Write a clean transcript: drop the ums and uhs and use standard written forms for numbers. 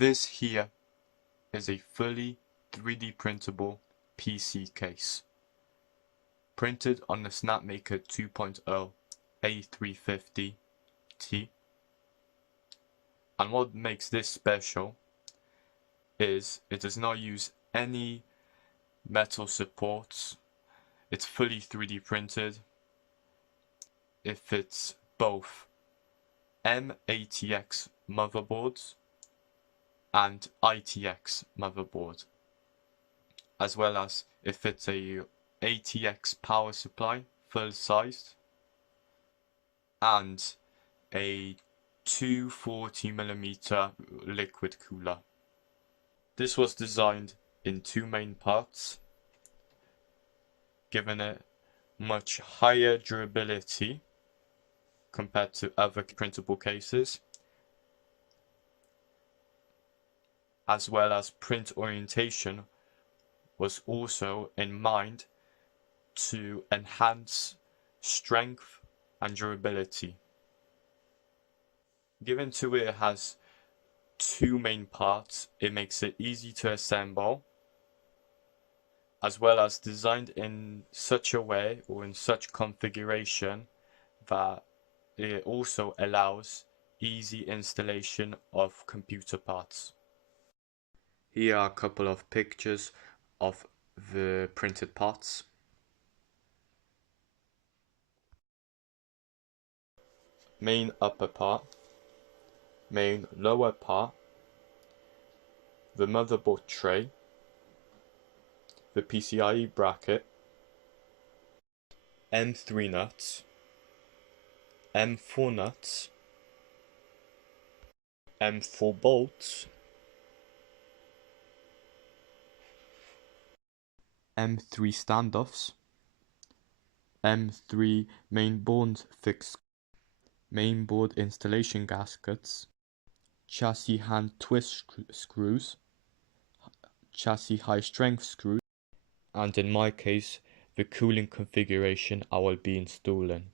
This here is a fully 3D printable PC case, printed on the Snapmaker 2.0 A350T. And what makes this special is it does not use any metal supports. It's fully 3D printed. It fits both M-ATX motherboards and ITX motherboard, as well as it fits a ATX power supply full sized and a 240mm liquid cooler. This was designed in two main parts, giving it much higher durability compared to other printable cases, as well as print orientation was also in mind to enhance strength and durability. Given to it has two main parts, it makes it easy to assemble, as well as designed in such a way or in such configuration that it also allows easy installation of computer parts. Here are a couple of pictures of the printed parts. Main upper part, main lower part, the motherboard tray, the PCIe bracket, M3 nuts, M4 nuts, M4 bolts, M3 standoffs, M3 mainboard fixed, mainboard installation gaskets, chassis hand twist screws, chassis high strength screws, and in my case the cooling configuration I will be installing.